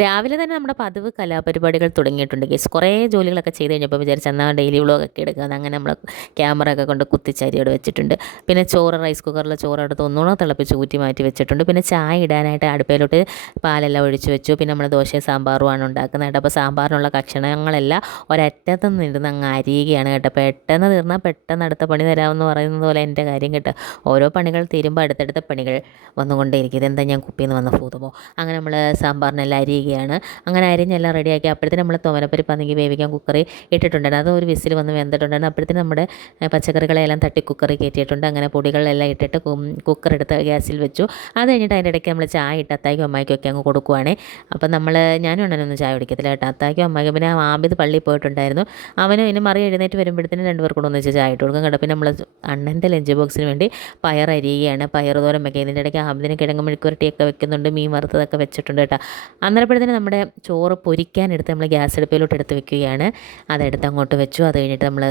രാവിലെ തന്നെ നമ്മുടെ പതിവ് കലാപരിപാടികൾ തുടങ്ങിയിട്ടുണ്ട് ഗൈസ്. കുറേ ജോലികളൊക്കെ ചെയ്ത് കഴിഞ്ഞപ്പോൾ വിചാരിച്ച് എന്നാൽ ഡെയിലി വ്ളോഗൊക്കെ എടുക്കുക. അങ്ങനെ നമ്മൾ ക്യാമറ ഒക്കെ കൊണ്ട് കുത്തിച്ചരി അവിടെ വെച്ചിട്ടുണ്ട്. പിന്നെ ചോറ് റൈസ് കുക്കറിൽ ചോറ് എടുത്ത് ഒന്നുകൂടെ തിളപ്പിച്ച് ഊറ്റി മാറ്റി വെച്ചിട്ടുണ്ട്. പിന്നെ ചായ ഇടാനായിട്ട് അടുപ്പയിലോട്ട് പാലെല്ലാം ഒഴിച്ച് വെച്ചു. പിന്നെ നമ്മൾ ദോശയും സാമ്പാറുമാണ് ഉണ്ടാക്കുന്നത് കേട്ടോ. അപ്പോൾ സാമ്പാറിനുള്ള കഷണങ്ങളെല്ലാം ഒരറ്റത്ത് നിന്നിരുന്ന് അങ്ങ് അരിയുകയാണ് കേട്ടോ. പെട്ടെന്ന് തീർന്നാൽ പെട്ടെന്ന് അടുത്ത പണി തരാമെന്ന് പറയുന്നത് പോലെ എൻ്റെ കാര്യം കേട്ടോ. ഓരോ പണികൾ തീരുമ്പോൾ അടുത്തടുത്ത പണികൾ വന്നുകൊണ്ടേയിരിക്കും. ഇതെന്താ ഞാൻ കുപ്പിയിൽ നിന്ന് വന്ന ഭൂതമോ. അങ്ങനെ നമ്മൾ സാമ്പാറിനെല്ലാം അരിയുകയാണ്. അങ്ങനെ അരിഞ്ഞെല്ലാം റെഡിയാക്കി അപ്പോഴത്തേനും നമ്മൾ തുവരപ്പരിപ്പാണെങ്കിൽ വേവിക്കാൻ കുക്കറിൽ ഇട്ടിട്ടുണ്ടായിരുന്നു. അത് ഒരു വിസിൽ വന്ന് വെന്തിട്ടുണ്ടായിരുന്നു. അപ്പോഴത്തേനും നമ്മുടെ പച്ചക്കറികളെല്ലാം തട്ടി കുക്കറിൽ കയറ്റിയിട്ടുണ്ട്. അങ്ങനെ പൊടികളെല്ലാം ഇട്ടിട്ട് കുക്കർ എടുത്ത് ഗ്യാസിൽ വെച്ചു. അത് കഴിഞ്ഞിട്ട് അതിൻ്റെ ഇടയ്ക്ക് നമ്മൾ ചായ ഇട്ട് അത്തായിക്കും അമ്മായിക്കും ഒക്കെ അങ്ങ് കൊടുക്കുവാണേ. അപ്പം ഞാനും ഉണ്ണനൊന്നും ചായ കുടിക്കത്തില്ല കേട്ടോ. അത്തായിക്കും അമ്മായിക്കും പിന്നെ ആബിദ് പള്ളിയിൽ പോയിട്ടുണ്ടായിരുന്നു. അവനും ഇനി മറി എഴുന്നേറ്റ് വരുമ്പോഴത്തേനും രണ്ടുപേർ കൂടെ ഒന്നിച്ച് ചായ ഇട്ട് കൊടുക്കും കേട്ടോ. പിന്നെ നമ്മൾ അണ്ണൻ്റെ ലഞ്ച് ബോക്സിന് വേണ്ടി പയർ അരിയുകയാണ്. പയർ തോരൻ വെക്കുക. ഇതിൻ്റെ ഇടയ്ക്ക് ആബിദിന് കിഴങ്ങ് മെഴുക്കുവരട്ടിയൊക്കെ വെക്കുന്നുണ്ട്. മീൻ വറുത്തതൊക്കെ വെച്ചിട്ടുണ്ട് കേട്ടോ. അന്നേരപ്പോഴത്തേനും നമ്മുടെ ചോറ് പൊരിക്കാനെടുത്ത് നമ്മൾ ഗ്യാസ് അടുപ്പിലോട്ട് എടുത്ത് വെക്കുകയാണ്. അതെടുത്ത് അങ്ങോട്ട് വെച്ചു. അത് കഴിഞ്ഞിട്ട് നമ്മൾ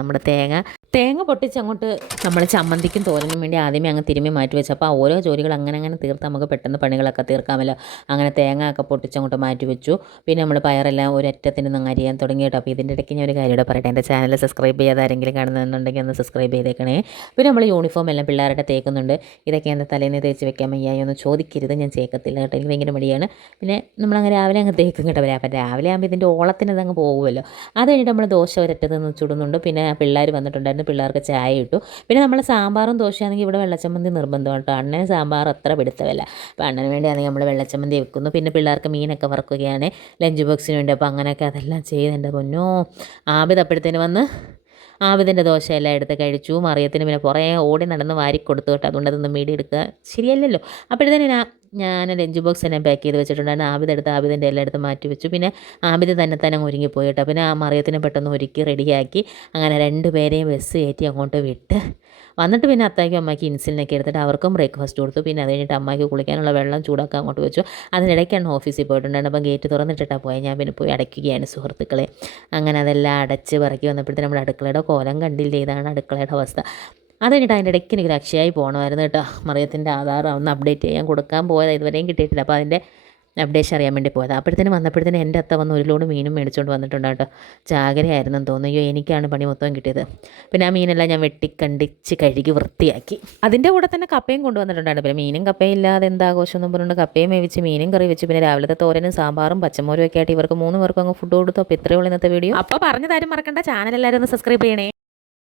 നമ്മുടെ തേങ്ങ പൊട്ടിച്ച് അങ്ങോട്ട് നമ്മൾ ചമ്മന്തിക്കും തോരനും വേണ്ടി ആദ്യമേ അങ്ങ് തിരുമ്മി മാറ്റി വെച്ചു. അപ്പോൾ ഓരോ ജോലികൾ അങ്ങനെ തീർത്ത് നമുക്ക് പെട്ടെന്ന് പണികളൊക്കെ തീർക്കാമല്ലോ. അങ്ങനെ തേങ്ങ ഒക്കെ പൊട്ടിച്ച് അങ്ങോട്ട് മാറ്റി വെച്ചു. പിന്നെ നമ്മൾ പയറെല്ലാം ഒരറ്റത്തിന് നിന്ന് അരിയാൻ തുടങ്ങി കേട്ടോ. അപ്പോൾ ഇതിൻ്റെ ഇടയ്ക്ക് ഞാൻ ഒരു കാര്യം ഇവിടെ പറയട്ടെ. എൻ്റെ ചാനൽ സബ്സ്ക്രൈബ് ചെയ്യാതെ ആരെങ്കിലും കാണുന്നുണ്ടെങ്കിൽ ഒന്ന് സബ്സ്ക്രൈബ് ചെയ്തേക്കണേ. പിന്നെ നമ്മൾ യൂണിഫോം എല്ലാം പിള്ളേരുടെ തേക്കുന്നുണ്ട്. ഇതൊക്കെ എന്താ തലേന്ന് തേച്ച് വെക്കാൻ വയ്യായി ഒന്ന് ചോദിക്കരുത്. ഞാൻ ചേക്കത്തില്ല കേട്ടോ. എനിക്ക് ഭയങ്കര മടിയാണ്. പിന്നെ നമ്മളങ്ങനെ രാവിലെ അങ്ങ് തേക്കും കേട്ടോ. അപ്പം രാവിലെ ആകുമ്പോൾ ഇതിൻ്റെ ഓളത്തിന് ഇതങ്ങ് പോകുമല്ലോ. അത് കഴിഞ്ഞിട്ട് നമ്മൾ ദോശ ഒരറ്റത്ത് നിന്ന് ചുടുന്നുണ്ട്. പിന്നെ പിള്ളേർ വന്നിട്ടുണ്ടായിരുന്നു. പിള്ളേർക്ക് ചായ ഇട്ടു. പിന്നെ നമ്മൾ സാമ്പാറും ദോശയാണെങ്കിൽ ഇവിടെ വെള്ളച്ചമ്മന്തി നിർബന്ധമാണ് കേട്ടോ. അണ്ണന് സാമ്പാർ അത്ര പിടുത്തമല്ല. അപ്പോൾ അണ്ണന് വേണ്ടിയാണെങ്കിൽ നമ്മൾ വെള്ളച്ചമ്മന്തി വെക്കുന്നു. പിന്നെ പിള്ളേർക്ക് മീനൊക്കെ വറുക്കുകയാണ് ലഞ്ച് ബോക്സിന് വേണ്ടി. അപ്പോൾ അങ്ങനെയൊക്കെ അതെല്ലാം ചെയ്തെൻ്റെ പൊന്നോ. ആബിദ് അപ്പോഴത്തേന് വന്ന് ആബിദിൻ്റെ ദോശയെല്ലാം എടുത്ത് കഴിച്ചു. മറിയത്തിന് പിന്നെ കുറേ ഓടി നടന്ന് വാരി കൊടുത്തു കേട്ടോ. അതുകൊണ്ട് അതൊന്നും മീഡിയ എടുക്കുക ശരിയല്ലല്ലോ. അപ്പോഴത്തേന് ഞാൻ ലഞ്ച് ബോക്സ് തന്നെ പാക്ക് ചെയ്ത് വെച്ചിട്ടുണ്ടായിരുന്നു. ആബിദ് എടുത്ത് ആബിദിൻ്റെ എല്ലാം എടുത്ത് മാറ്റി വെച്ചു. പിന്നെ ആബിദ് തന്നെ അങ്ങ് ഒരുങ്ങിപ്പോയി കേട്ടോ. പിന്നെ ആ മറിയത്തിനെ പെട്ടെന്ന് ഒരുക്കി റെഡിയാക്കി. അങ്ങനെ രണ്ടുപേരെയും ബസ് കയറ്റി അങ്ങോട്ട് വിട്ട് വന്നിട്ട് പിന്നെ അത്തായ്ക്കും അമ്മയ്ക്ക് ഇൻസുലിനൊക്കെ എടുത്തിട്ട് അവർക്കും ബ്രേക്ക്ഫാസ്റ്റ് കൊടുത്തു. പിന്നെ അത് കഴിഞ്ഞിട്ട് അമ്മയ്ക്ക് കുളിക്കാനുള്ള വെള്ളം ചൂടാക്കാൻ അങ്ങോട്ട് വെച്ചു. അതിനിടയ്ക്കാണ് ഓഫീസിൽ പോയിട്ടുണ്ടായിരുന്നു. അപ്പം ഗേറ്റ് തുറന്നിട്ടിട്ടാണ് പോയത്. ഞാൻ പിന്നെ പോയി അടയ്ക്കുകയാണ് സുഹൃത്തുക്കളെ. അങ്ങനെ അതെല്ലാം അടച്ച് പറക്കി വന്നപ്പോഴത്തേനും നമ്മുടെ അടുക്കളയുടെ കോലം കണ്ടില്ലേ. ഇതാണ് അടുക്കളയുടെ അവസ്ഥ. അത് കഴിഞ്ഞിട്ട് അതിൻ്റെ ഇടയ്ക്ക് എനിക്ക് അക്ഷയായി പോകണമായിരുന്നു കേട്ടോ. മറിയത്തിൻ്റെ ആധാർ ഒന്ന് അപ്ഡേറ്റ് ചെയ്യാൻ കൊടുക്കാൻ പോയത് ഇതുവരെയും കിട്ടിയിട്ടില്ല. അപ്പോൾ അതിൻ്റെ അപ്ഡേഷൻ അറിയാൻ വേണ്ടി പോയത്. വന്നപ്പോഴത്തേനും എൻ്റെ അത്ത വന്ന് ഒരു ലോഡ് മീനും മേടിച്ചുകൊണ്ട് വന്നിട്ടുണ്ട് കേട്ടോ. ചാകരയായിരുന്നെന്ന് തോന്നുന്നു. അയ്യോ എനിക്കാണ് പണി മൊത്തം കിട്ടിയത്. പിന്നെ ആ മീനെല്ലാം ഞാൻ വെട്ടിക്കണ്ടിച്ച് കഴുകി വൃത്തിയാക്കി. അതിൻ്റെ കൂടെ തന്നെ കപ്പയും കൊണ്ടുവന്നിട്ടുണ്ടായിരുന്നു. പിന്നെ മീനും കപ്പയും ഇല്ലാതെ എന്താഘോഷമൊന്നും പറഞ്ഞുകൊണ്ട് കപ്പയും വേവിച്ച് മീനും കറി വെച്ച് പിന്നെ രാവിലത്തെ തോരനും സാമ്പാറും പച്ചമോരും ഒക്കെ ആയിട്ട് ഇവർക്ക് 3 പേർക്കും അങ്ങ് ഫുഡ് കൊടുത്തു. അപ്പോൾ ഇത്രയുള്ള ഇന്നത്തെ വീഡിയോ. അപ്പോൾ പറഞ്ഞു തരും മറക്കണ്ട. ചാനൽ എല്ലാവരും ഒന്ന് സബ്സ്ക്രൈബ് ചെയ്യണേ.